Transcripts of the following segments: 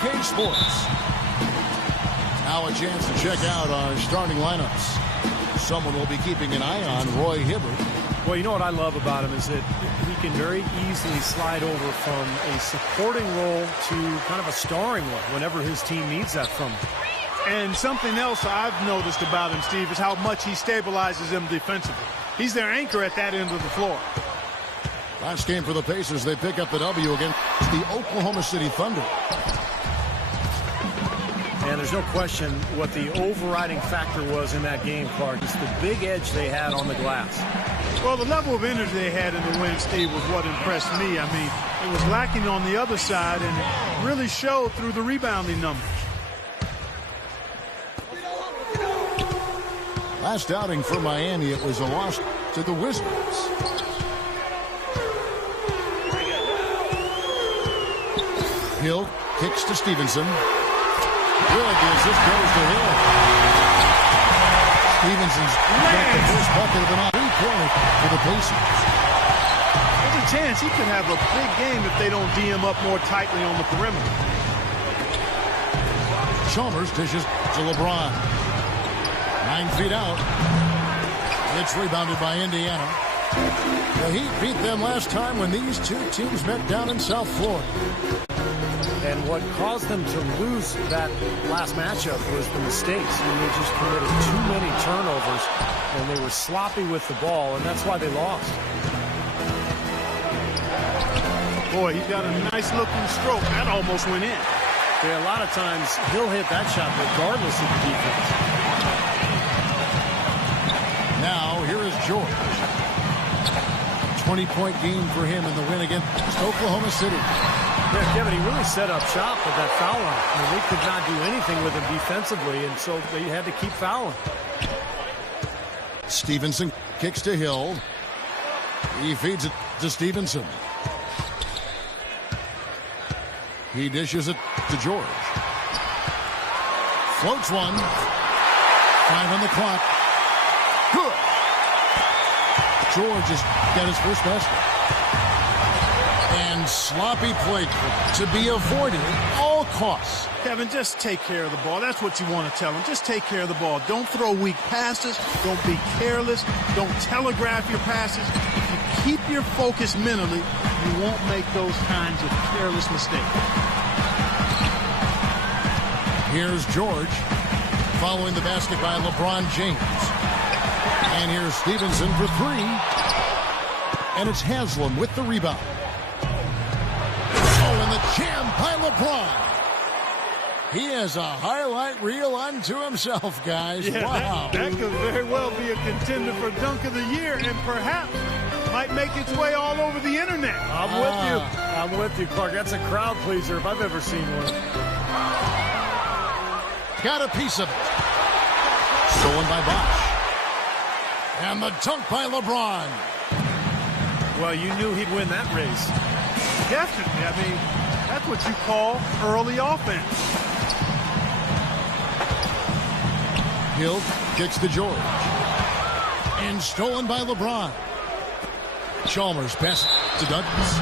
UK Sports. Now a chance to check out our starting lineups. Someone will be keeping an eye on, Roy Hibbert. Well, you know what I love about him is that he can very easily slide over from a supporting role to kind of a starring role whenever his team needs that from him. And something else I've noticed about him, Steve, is how much he stabilizes them defensively. He's their anchor at that end of the floor. Last game for the Pacers, they pick up the W against the Oklahoma City Thunder. And there's no question what the overriding factor was in that game, Clark. It's the big edge they had on the glass. Well, the level of energy they had in the win, Steve, was what impressed me. I mean, it was lacking on the other side, and it really showed through the rebounding numbers. Last outing for Miami, it was a loss to the Wizards. Hill kicks to Stevenson. Good as this goes to Hill. Stevenson's got the first bucket of the night. Three-pointer for the Pacers. There's a chance he could have a big game if they don't D him up more tightly on the perimeter. Chalmers dishes to LeBron. 9 feet out. It's rebounded by Indiana. The Heat beat them last time when these two teams met down in South Florida. And what caused them to lose that last matchup was the mistakes. I mean, they just committed too many turnovers, and they were sloppy with the ball, and that's why they lost. Boy, he's got a nice-looking stroke. That almost went in. Yeah, a lot of times he'll hit that shot regardless of the defense. Now, here is George. 20-point game for him in the win against Oklahoma City. Yeah, Kevin, he really set up shop with that foul line. I mean, they could not do anything with him defensively, and so they had to keep fouling. Stevenson kicks to Hill. He feeds it to Stevenson. He dishes it to George. Floats one. 5 on the clock. Good. George has got his first basket. And sloppy play to be avoided at all costs. Kevin, just take care of the ball. That's what you want to tell him. Just take care of the ball. Don't throw weak passes. Don't be careless. Don't telegraph your passes. If you keep your focus mentally, you won't make those kinds of careless mistakes. Here's George following the basket by LeBron James. And here's Stevenson for 3. And it's Haslam with the rebound. The jam by LeBron. He has a highlight reel unto himself, guys. Yeah, wow. That could very well be a contender for Dunk of the Year and perhaps might make its way all over the internet. I'm with you. I'm with you, Clark. That's a crowd pleaser if I've ever seen one. Got a piece of it. Stolen by Bosch. And the dunk by LeBron. Well, you knew he'd win that race. Definitely. I mean, that's what you call early offense. Hill kicks to George. And stolen by LeBron. Chalmers pass to Douglas.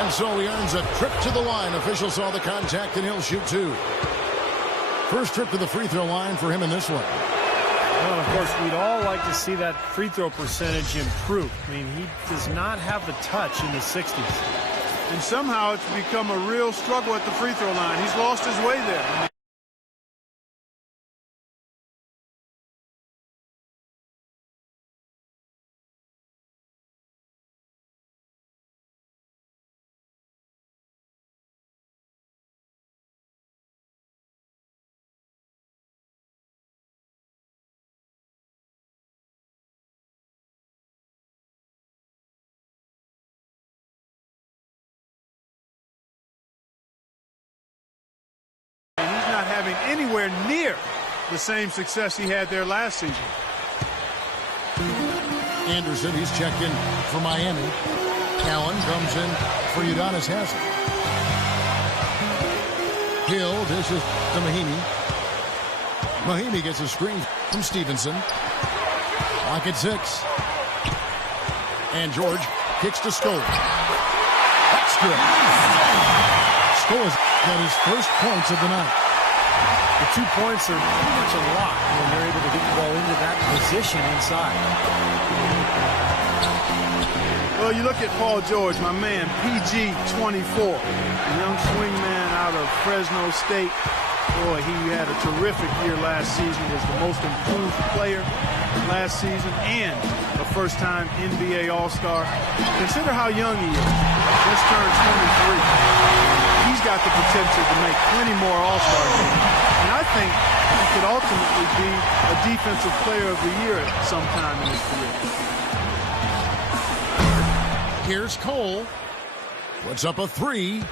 And so he earns a trip to the line. Officials saw the contact and he'll shoot 2. First trip to the free throw line for him in this one. Well, of course, we'd all like to see that free throw percentage improve. I mean, he does not have the touch in the 60s. And somehow it's become a real struggle at the free throw line. He's lost his way there. Having anywhere near the same success he had there last season. Anderson, he's checked in for Miami. Allen comes in for Udonis Haslem. Hill dishes to Mahinmi. Mahinmi gets a screen from Stevenson. Lock at 6. And George kicks to Scola. That's good. Scoa's got his first points of the night. The 2 points are pretty much a lot when they're able to get the ball into that position inside. Well, you look at Paul George, my man, PG-24, a young swingman out of Fresno State. Boy, he had a terrific year last season, was the most improved player last season, and a first-time NBA All-Star. Consider how young he is. Just turned 23. He's got the potential to make plenty more All-Star games. And I think he could ultimately be a Defensive Player of the Year at some time in his career. Here's Cole. Puts up a three.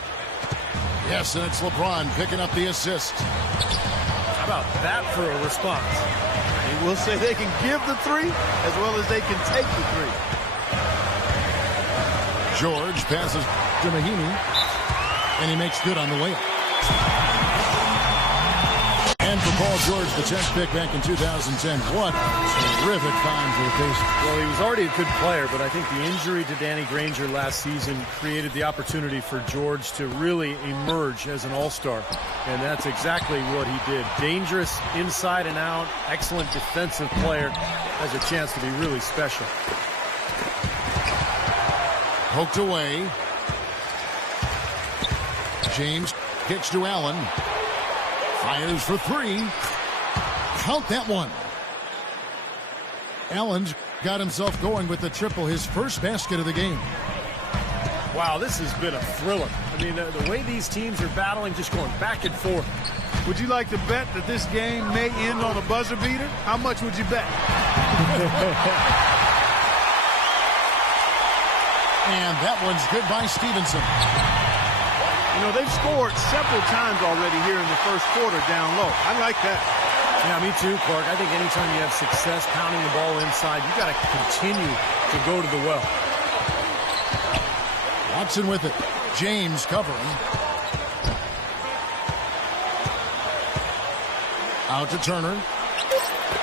Yes, and it's LeBron picking up the assist. How about that for a response? They will say they can give the three as well as they can take the three. George passes to Mahinmi, and he makes good on the way up. And for Paul George, the 10th pick back in 2010. What a terrific find for the Pacers. Well, he was already a good player, but I think the injury to Danny Granger last season created the opportunity for George to really emerge as an all-star. And that's exactly what he did. Dangerous inside and out, excellent defensive player, has a chance to be really special. Poked away. James kicks to Allen. Fires for three. Count that one. Allen's got himself going with the triple, his first basket of the game. Wow, this has been a thriller. I mean, the way these teams are battling, just going back and forth. Would you like to bet that this game may end on a buzzer beater? How much would you bet? And that one's good by Stevenson. You know, they've scored several times already here in the first quarter down low. I like that. Yeah, me too, Clark. I think anytime you have success pounding the ball inside, you got to continue to go to the well. Watson with it. James covering. Out to Turner.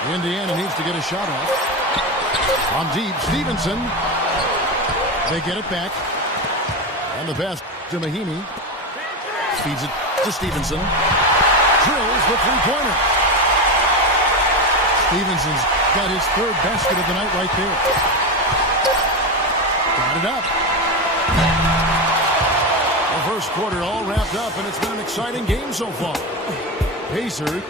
Indiana needs to get a shot off. On deep, Stevenson. They get it back. And the pass to Mahinmi. Feeds it to Stevenson. Drills the three-pointer. Stevenson's got his third basket of the night right there. Got it up. The first quarter all wrapped up, and it's been an exciting game so far. Pacers